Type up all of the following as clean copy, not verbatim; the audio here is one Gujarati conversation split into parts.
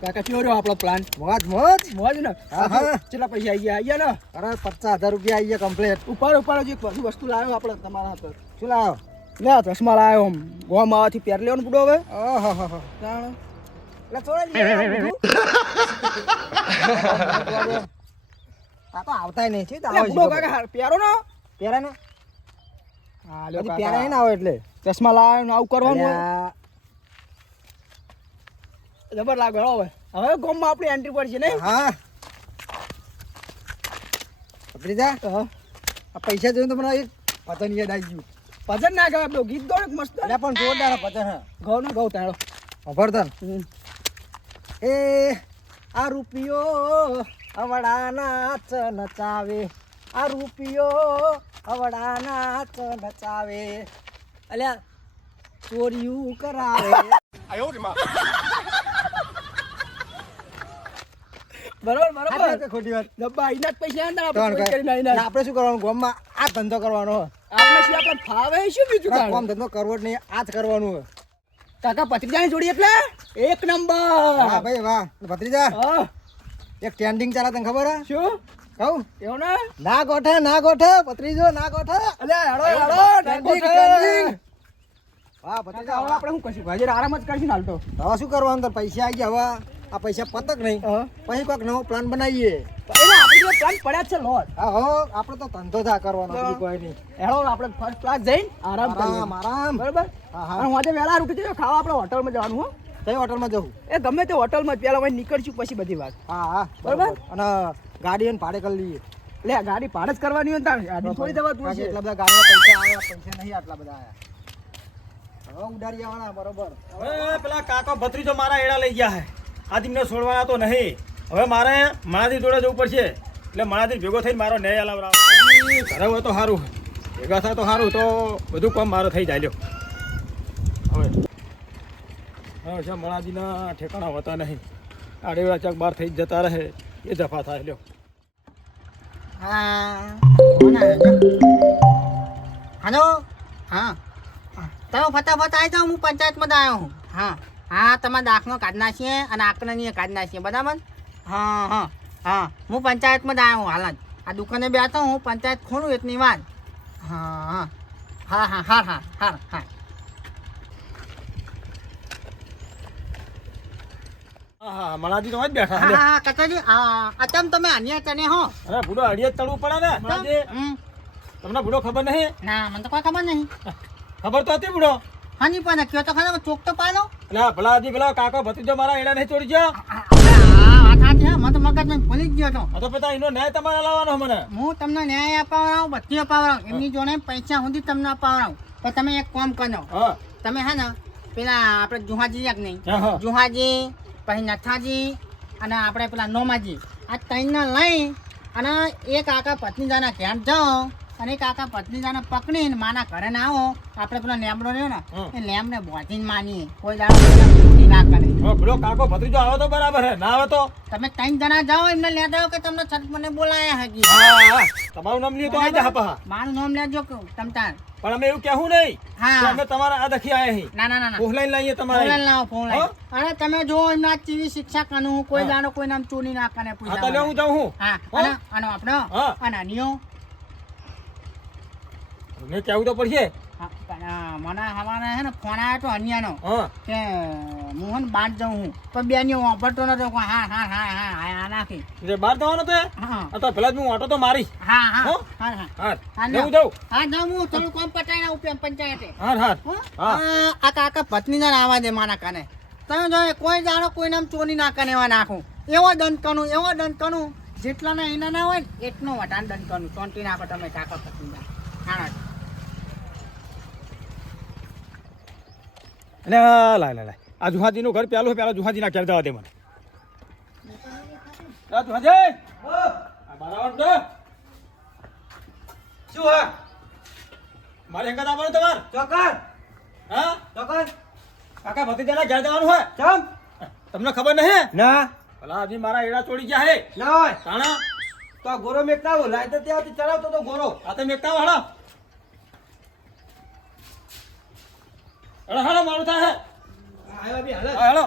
કાકા કેવો રહ્યો આપણો પ્લાન? મોજ મોજ મોજ ને? હા. કેટલા પૈસા આવી ગયા ને? અરે 50,000 રૂપિયા આવી ગયા કમ્પ્લીટ. ઉપર હજી એક બધું વસ્તુ લાવ્યો આપણે તમારા હાથે. શું લાવ્યો? લે ચશ્મા લાવ્યો આમ ગોમ આવવાથી પહેર લેવાનું બુડો હવે. ઓહો જાણ. એટલે ચોરાઈ લીધું. આ તો આવતાય નહીં છે. લે બુડો કાકા પહેરો ને? પહેરા ને હા લ્યો પહેરા કાકા. ના આવે એટલે ચશ્મા લાવ્યો ને આવું કરવાનું હોય. અલ્યા, જબર લાગે હવે. હવે ગોમમાં આપણી એન્ટ્રી પડશે નહીં? હા ભત્રીજા, હા. આ પૈસા જોઈને તો મને એક પતંગ યાદ આવી ગયું. ભજન ના ગાય આપણું ગીત ગાવ મસ્ત. એટલે પણ જોરદાર પતંગ હે. ગાવ ને ગાવ તાળો. અભરતન એ આ રૂપિયો અવડાના ચ નચાવે, આ રૂપિયો અવડાના ચ નચાવે, અલ્યા ચોરીયું કરાવે. બરોબર કે ખોટી વાત? ડબ્બા આઈના જ પૈસા આંધા ત્રણ આપણે કઈ. કરીને આઈના. એટલે આપણે શું કરવાનું? ગામમાં આ ધંધો કરવાનો. આપણે શું આપણે ફાવે શું બીજું કામ કામ? ધંધો કરવો જ નહીં, આ જ કરવાનું હોય. કાકા પત્રીજાની જોડી એટલે એક નંબર. વાહ ભાઈ વાહ. ભત્રીજા, હા એક ટ્રેન્ડિંગ ચાલે તને ખબર હે? શું કહું? એવું ને? ના ગોઠે ના ગોઠે ભત્રીજો, ના ગોઠે. અલ્યા હેડો હેડો ટ્રેન્ડિંગ, ડાકો ટ્રેન્ડિંગ. છે. વાહ કાકા ભત્રીજા હવે વાહ. આપણે શું કરશું ભાઈ આરામ જ કરશું ને હાલ તો. હવે શું કરવાનું? તાર પૈસા આવી ગયા. હવે આ પૈસા પતક નહીં, હા. પછી કોઈક નવો પ્લાન બનાવીએ. એટલે આપણે જો પ્લાન પડ્યા જ છે લોટ. હા હો, આપણે તો ધંધો થા કરવાનો, બીજું કોઈ નહીં. હેડો આપણે ફર્સ્ટ ક્લાસ જઈને આરામ કરીએ. આરામ આરામ. બરાબર? હા હા. અને હું આજે વહેલા ઉઠી જજો ખાવા આપણે હોટલમાં જવાનું હો. કઈ હોટલમાં જવું? એ ગમે તે હોટલમાં જ પહેલા નીકળશું પછી બધી વાત. હા હા બરોબર. અને ગાડી એને ભાડે કરી લઈએ. લે ગાડી ભાડે જ કરવાની હોય ને તાણ. ગાડી થોડી જવાતું કારણ કે હશે. એટલા બધા ગાડીના પૈસા આવ્યા, પૈસા નહીં આટલા બધા આયા. હવે ઉડાડી આવવાના. બરોબર. હવે પેલા કાકો ભત્રીજો મારા એડા લઈ ગયા હે. આ તેમને છોડવાના તો નહીં. હવે મારે માણાથી જોડે જવું પડશે. એટલે માણાથી ભેગો થઈને મારો ન્યાય હલાવરાવ. ઘરે હોય તો સારું, ભેગા થાય તો સારું, તો બધું કામ મારો થઈ જાય. લ્યો હવે હવે છે મણાજીના ઠેકાણા હોતા નહીં. આડેવડા ચક બહાર થઈ જ જતા રહે, એ જફા થાય. લ્યો હેલો, હા તમે ફટાફટ આવી જાઓ. હું પંચાયતમાં આવ્યો હું. હા હા, તમારા દાખલો કાઢી નાખીએ અને આંકડાની કાઢી નાખીએ. બરાબર? હા હા હા, હું પંચાયતમાં જ આવ્યો હાલ જ. આ દુકાને બેઠો હું, પંચાયત ખોલું એટલી વાત. હા હા હા હા હા હા હા. હા હા, મણાજી તો જ બેઠા. હા લ્યો. હા કચાજી, અચમ તમે અન્ય તને હો. અરે બુડો અડીએ જ તળવું પડે ને મણાજી. તમને બુડો ખબર નહીં? ના મને તો કોઈ ખબર નહીં. ખબર તો હતી બુડો. હાજી પણ કયો તો ખરા ચોક તો પાડો. એટલે આ ભલાજી પેલા કાકો ભત્રીજો મારા એડા નહીં ચોરી ગયા. વાત સાચી હા, મને તો મગજમાં ભૂલી જ ગયો તો. આ તો પેલા એનો ન્યાય તમારે લાવવાનો મને. હું તમને ન્યાય અપાવડાવું, બધી અપાવડાવું. એમની જોડે પૈસા સુધી તમને અપાવડાવું. પણ તમે એક કામ કરો. હા તમે હે ને પેલા આપણે જુહાજી એક નહીં, હા હા. જુહાજી પછી નથાજી અને આપણે પેલા નોમાજી, આ ત્રણને લઈ અને એક કાકા પત્નીજાના ઘેર જાઓ અને કાકા પત્નીજાને પકડીને માના ઘરે ના આવો. આપણે પેલો લેમડો રહ્યો ને એ લેમને બોધીને માનીએ. કોઈ દાડો ચોરી ના કરે. હવે પેલો કાકો ભત્રીજો આવે તો બરાબર હે, ના આવે તો તમે ત્રણ જણા જાઓ એમને લેતા આવો કે તમને સરપંચને બોલાયા હકી. હા હા, તમારું નામ લ્યો તો આવી જા પા. મારું નામ લેજો કે તમ તાર. પણ અમે એવું કહેવું નહીં હા. કે અમે તમારા આ દખી આયા અહીં. ના ના ના ના, ઓફલાઈન લાવીએ ફોન તમારે. લાવો ફોન લાવો. અને તમે જો એમના ચીવી શિક્ષા કનું કોઈ હા. દાડો કોઈ નામ ચોરી ના કરે હા તો લ્યો હું જાઉં હું. હા હો? અને અને આપણો હા. અને અનિયો મેં કહેવું તો પડશે. મને હવારે હે ને ફોન આવ્યો તો અન્યાનો હા કે હું હે ને બહાર જાઉં હું પણ બેનીઓ વાપરતો નતો. હા હા હા હા હા નાખી. જે બહાર જવાનો તો હા આ તો પેલા જ હું ઓટો તો મારી. હા હા હો? હા હા હા હા જવું જાઉં. હા જાઉં હું થોડું કામ પટાઈ ના ઉપર પંચાયતે. હા હા હો? હા. આ કાકા પત્નીના આવા દે માના કાને. તમે જો કોઈ જાણો કોઈ નામ ચોરી ના કરે એવા નાખું. એવો દંડ કરું એવો દંડ કરું જેટલાના એના ના હોય ને એટલો વધારે દંડ કરું. ચોંટી નાખો તમે કાકા પત્નીના. હા અને લાય લાય લાય આ જુહાજીનું ઘર પેલું પેલા જુહાજીના ઘેર જવા દે મને. આ જુહાજી આ બરાબર તો શું હા મારે હંગાત આવવાનું તમારે ચોકર હા ચોકર. કાકા ભત્રીજાના ઘેર જવાનું હોય ચમ તમને ખબર નહીં? ના ભલા હજી મારા એડા ચોરી ગયા હે ના હોય તાણા તો આ ગોરો મેકતા આવો. લાઈટ તો ત્યાંથી ચલાવતો તો ગોરો. આ તો મેકતા વાળા હેડો હેડો મારું થાય હે આવ્યા બી હાલત. હા, હેડો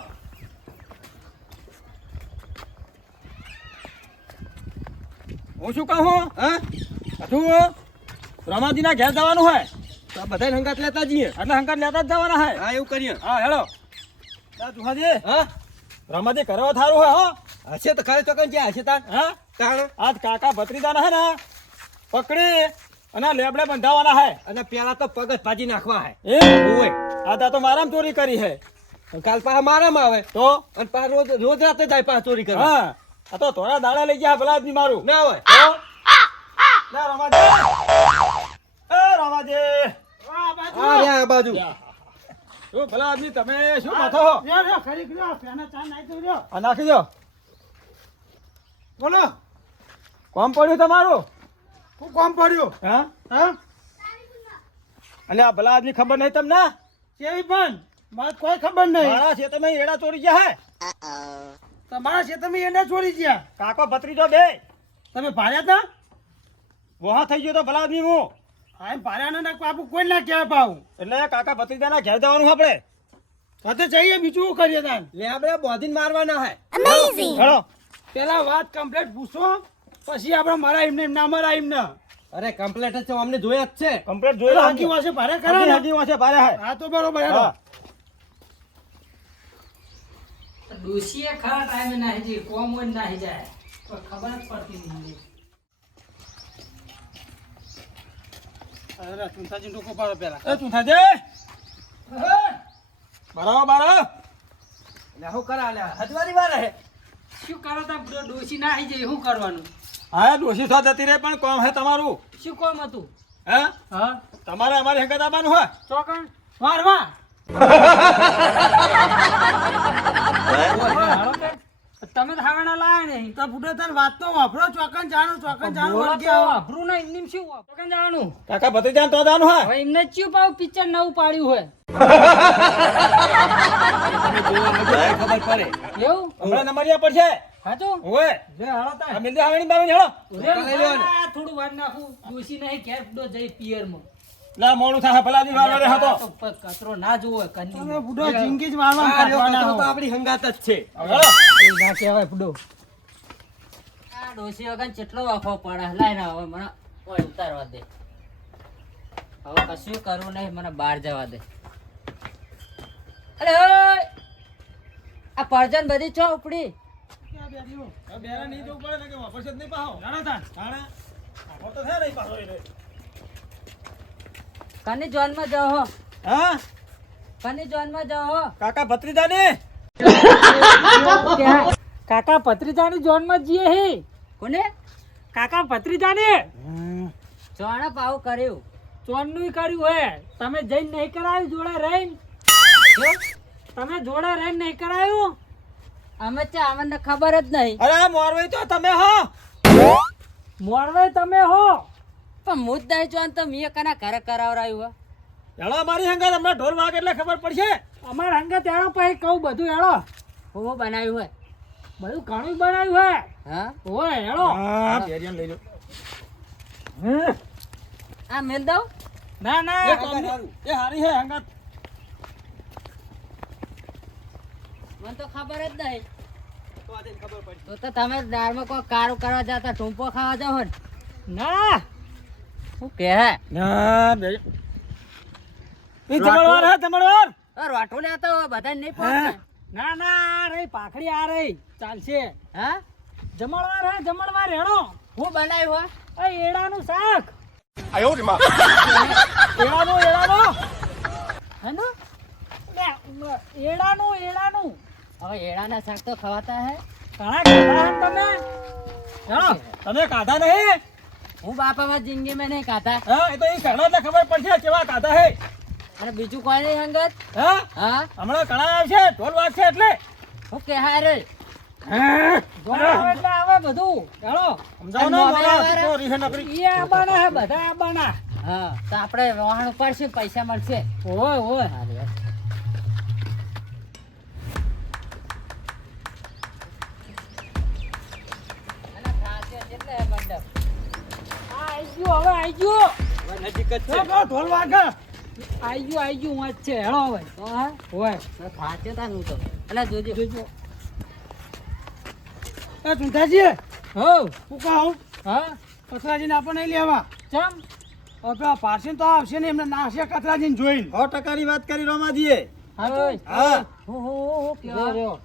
હું શું કહું હા હજુ રમાજીના ઘેર જવાનું હોય તો આ બધાય હંગાત લેતા જઈએ. એટલે હંકાર લેતા જ જવાના હોય. હા એવું કરીએ. હા હેડો જુહાજી હા રમાજી કરવા થારું હોય હો. હશે તો ખરે ચોકન ક્યાં હશે તાર હા તાણ આજ કાકા ભત્રીજાના હે ને પકડી અને લેબડે બંધાવાના હે. અને પેલા તો પગ જ ભાજી નાખવા હે. એ ઓય આ તા તો મારામ ચોરી કરી હે કાલ પાછા મારામાં આવે તો અને પાછા રોજ રાતે જાય પાછા ચોરી કરવા. હા આ તો થોડા દાડા લઈ ગયા ભલા આદમી મારું ના હોય તો લે રમાજી એ રમાજી આ રહ્યા આ બાજુ. શું ભલા આદમી તમે શું માથો આ નાખી દો. બોલો કોમ પડ્યું તમારું શું કામ પડ્યું? હા હા અને આ ભલા આદમી ખબર નહીં તમને કેવી પણ મારે કોઈ ખબર નહીં. મારા છે તમે એડા ચોરી ગયા હે તમારા છે તમે એને ચોરી ગયા. કાકો ભત્રીજો બે તમે ભાડ્યા હતા? વહા થઈ ગયો તો ભલા આદમી હું હા ભાડ્યા ના બાપુ કોઈ ના કહેવાય પાવું. એટલે કાકા ભત્રીજાના ઘેર જવાનું આપણે હા તો જઈએ બીજું શું કરીએ તાન. લે આપણે બોધીને મારવાના હે. હેડો પેલા વાત કમ્પ્લીટ પૂછો પછી આપણે મારા એમને ના મારા એમને. અરે કમ્પ્લીટ જ છે અમને જોયા જ છે. કમ્પ્લીટ જોઈ લો હકી વાસે ભારે કરે ને? હજી વાસે ભારે હે હા તો બરોબર હેડો. હા ડોશીએ ખરા ટાઈમે નાહી જાય કોમ હોય ને નાહી જાય તો ખબર જ પડતી નહીં. અરે ચુંતાજી ડોકો પાડો પેલા. એ તું થાજે બરાબર બરાબર લે હું કરા લે હજવારી વાર હે. શું કરો તા ડોશી નાહી જાય શું કરવાનું? હા ડોશી થવા જતી રે પણ કોમ હે તમારું શું કોમ હતું? હે હા તમારે અમારી હંગત આવવાનું હોય ચોકણ મારવા તમે તો હાવણા લાયા નહીં તો બુડો તને વાત તો વાપરો ચોકન જાણો વળગે આવો. વાપરું ના એમને શું ચોકણ જવાનું કાકા ભત્રીજાને તો જવાનું હોય હવે એમને ચિયું પાવ પિક્ચર નવું પાડ્યું હોય ખબર પડે. એવું હમણાં નંબરિયા પડશે હાચું ઓય લે હાલો તાન. આ મિલદે હાવણી બાવણી હેડો લઈ લેવાનું. થોડું વાર નાખું ડોશી નહીં ઘેર ફૂડો જઈ પિયરમાં લા મોડું થાય ભલા દી વાળો રે હતો કચરો ના જોવો તમે કંદી બુડો જિંદગી જ મારવા આ રહ્યો કાઢવાના કચરો તો હો. આપણી હંગાત જ છે હેડો ના કહેવાય બુડો. આ ડોશી વગર કેટલો વાફો પડે લાઈ ના હવે મને ઓય ઉતારવા દે હવે કશું કરવું નહીં મને બહાર જવા દે અરે ઓય! આ પરજન બધી ચો ઉપડી આ બેરા નહીં જવું પડે ને કે વાપસ જ નહીં પાહો હેડો તાન તાણે આખો તો છે નહીં પાછો એ કની જોનમાં જાઓ હો હા કની જોનમાં જાઓ હો કાકા ભત્રીજાને કાકા ભત્રીજાની જોનમાં જીએ હે કોને કાકા ભત્રીજાને જોણા પાવ કર્યું ચોનનું કર્યું હે તમે જઈને નહીં કરાયું જોડે રહીને તમે જોડે રહીને નહીં કરાયું અમે તો અમને ખબર જ નહીં અરે મોરવાઈ તો તમે હો મોરવે તમે હો પણ મુદ્દા જોન તો મીએ કના ઘરે કરાવરાયું હેડો અમારી હંગાત હમણાં ઢોલ વાગે એટલે ખબર પડશે અમાર હંગત એનો પછી કહું બધું હેડો હું બનાવ્યું હે બધું ઘણું બનાવ્યું હે હા ઓય હેડો હા પેરિયન લઈ લો આ મેલ દઉં ના ના એ હારી હે હંગાત મને તો ખબર જ નહીં તો તમે દાળમાં કોઈ કારું કરવા જતા ટૂંપો ખાવા જાવ ને ના શું કે હે ના બે ઈ જમણવાર હે જમણવાર રોટો લેતા હોય બધા નહીં પહોંચે ના ના રે પાખડી આ રહી ચાલશે હા જમણવાર હે જમણવાર હેડો હું બનાવ્યું હે એડાનું શાક એડાનું હેનો એડાનું હવે એડાના શાક તો ખવાતા હે ઘણા ખાધા હે તમે હેડો તમે કાઢા નહીં હું બાપામાં જિંદગી મેં નહીં ખાધા હા એ તો ઈ ઘણા એટલે ખબર પડશે કેવા કાઢા હે અને બીજું કોઈ નહીં હંગત હા હા હમણાં ઘણા આવશે ઢોલ વાગશે એટલે હું કે હા રે એટલે આવે બધું હેડો સમજાવો ને મારા તો રીહે નકરી એ આબાના હે બધા આબાના હા તો આપણે વહાણ પડશે પૈસા મળશે ઓય ઓય નજીક જ છે ઢોલ વાગે આઈ ગયું વાત છે હેડો હવે તો હા ઓય થાચે તા નું તો અલા જોજો એ ચુંતાજી હો હું કહું હા કચરાજીને આપણે નહીં લેવા ચમ હવે પારસીન તો આવશે ને એમને નાશે કચરાજીને જોઈને 100%ની વાત કરી રોમાજીએ. હા હા રહ્યો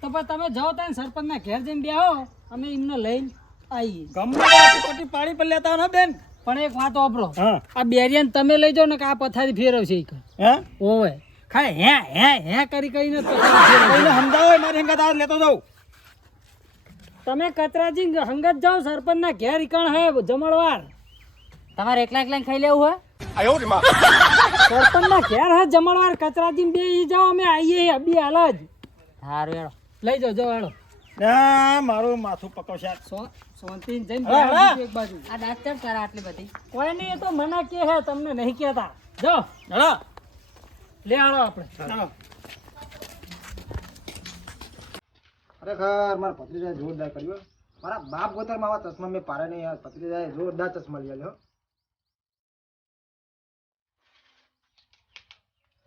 તો પણ તમે જાઓ ત્યાં સરપંચના ઘેર જઈને બેહો અમે એમને લઈને આવીએ ગમે તે પટ્ટી પાડી પર લેતા હો ને બેન. પણ એક વાત વાપરો હા આ બેરિયાને તમે લઈ જાઓ ને કે આ પથારી ફેરવશે ઈ કણ. હે ઓવે ખાલી હે કરી કરીને જ પથારી ફેરવશે. કોઈને સમજાવો મારી હંગાત આ લેતો જાઉં. તમે કચરાજી હંગત જાઓ સરપંચના ઘેર ઈકણ હે જમણવાર તમારે એકલા એકલા ખાઈ લેવું હે સરપંચના ઘેર હે જમણવાર કચરાજી બે ઈ જાઓ અમે આવીએ અબી હાલ જ હારું હેડો લઈ જાઓ જો હેડો ના મારું માથું પકવશે. સોનતીન જઈને હા, હા. એક બાજુ આ ડાક્ટર કરા આટલી બધી કોઈ નહીં એ તો મના કે હે તમને નહીં કહેતા જો હેલો લે હાલો આપણે ચાલો. ખરેખર મારા ભત્રીજાએ જોરદાર કર્યું. મારા બાપ ગોતરમાં આવા ચશ્મા મેં પાડે નહીં યાર. ભત્રીજાએ જોરદાર ચશ્મા લઈ આલ્યો.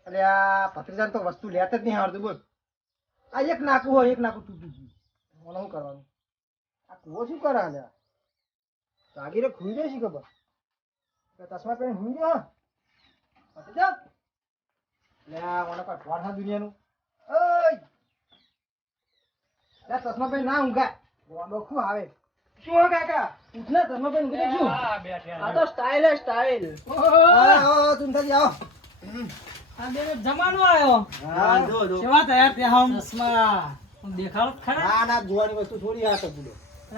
અરે આ ભત્રીજાને તો વસ્તુ લેત જ નહીં આવડતું બોલ. આ એક નાકું હોય એક નાકું તૂટી ગયું. મને શું કરવાનું? આ કુવો શું કરે આને? જાગીરે ખુઈ જાય છે ખબર. તો ચશ્મા પહેરીને હુઈ ગયો હા? ભત્રીજા લે આ મને કોઈ ઠોર છે દુનિયાનું. ઓય લે ચશ્મા પહેરી ના ઊંઘાય. ગોંડો શું આવે? શું કાકા? ઉઠને ચશ્મા પહેરી ઊંઘી તો શું? આ તો સ્ટાઇલ હે સ્ટાઇલ. આવો ચુંતાજી આવો. આ બેનો જમાનો આવ્યો હા જો જો. કેવા તૈયાર થયા હમ ચશ્મા દેખાડો તો ખરા ના ના જોવાની વસ્તુ થોડી આ તો બોલો.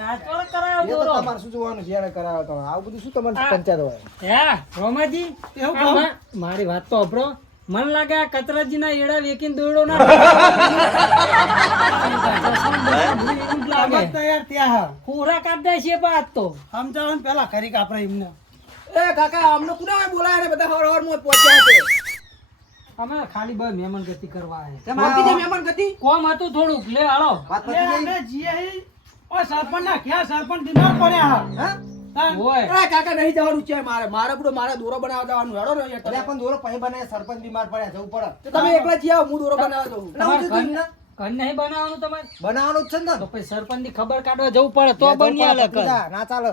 આ તો કરાયો એ તો દોરો તમારે શું જોવાનું છે એને કરાવો તો આવું બધું શું તમારે પંચાયત હોય. હે રોમાજી એવું આ કહું? મારી વાત તો અભરો મન લાગે આ કચરાજીના એડા વેકીને દોડો ના તમે તૈયાર થયા હા પૂરા કાઢતા છે બાદ તો સમજાવો ને પેલા ખરી કે આપણે એમને એ કાકા અમને કોને બોલાય ને બધા હવાર હવાર માં પહોંચ્યા છે. અમે ખાલી બે મહેમાન ગતિ કરવા આયા તેમ આપી દે મહેમાન ગતિ. કોમ હતું થોડુંક લે હાલો વાત લે, પતી ગઈ. આપણે જીએ ઓ સરપંચ ના ક્યાં સરપંચ બીમાર પડ્યા હા હા? તાન. ઓય એ કાકા નહીં જવાનું છે મારે બુડો મારે દોરો બનાવવા જવાનું હેડો ને યાર. પણ દોરો પછી બનાવે સરપંચ બીમાર પડ્યા જવું પડે. તો તમે એકલા જ આવો હું દોરો બનાવવા દઉં. તમારે ઘર નહીં બનાવવાનું તમારે બનાવવાનું જ છે ને તો પછી સરપંચ ની ખબર કાઢવા જવું પડે તો બની આલે ઘર. ના ચાલે.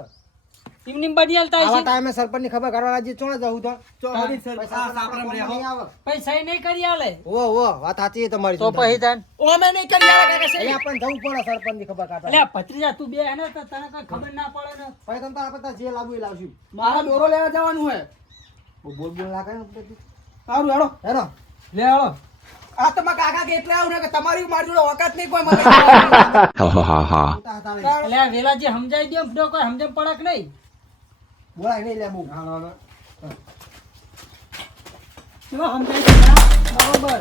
એમની બની આલતા આવા હશે ટાઈમે સરપંચ ની ખબર કાઢવા લાગી ચોણે જવું તો ચોહરી સરપંચ આ સાપરામાં રહેવો. નહીં આવે. પૈસા નહીં કરી આલે ઓ વાત સાચી છે તમારી. તો પછી તાન ઓમે નહીં કરી આવે કાકા. અહીંયા પણ જવું પડે સરપંચ ની ખબર કાઢવા. અલ્યા ભત્રીજા તું બે હે ને તો તને કઈ ખબર ના પડે ને પછી તમે તારા પતા જે લાવવું એ લાવશું. મારા દોરો લેવા જવાનું હે બોલ બોલ ના કરે ને. સારું હેડો હેરો. લે હાલો આ તો મારા કાકા કે એટલે આવું ને કે તમારી મારી જોડે ઓકાત નહીં કોઈ મને. અલ્યા વેલાજી સમજાઈ દે તો કોઈ સમજણ પડે કે નહીં બોલાય નહીં લે બહુ. કેવા સમજાય છે? બરોબર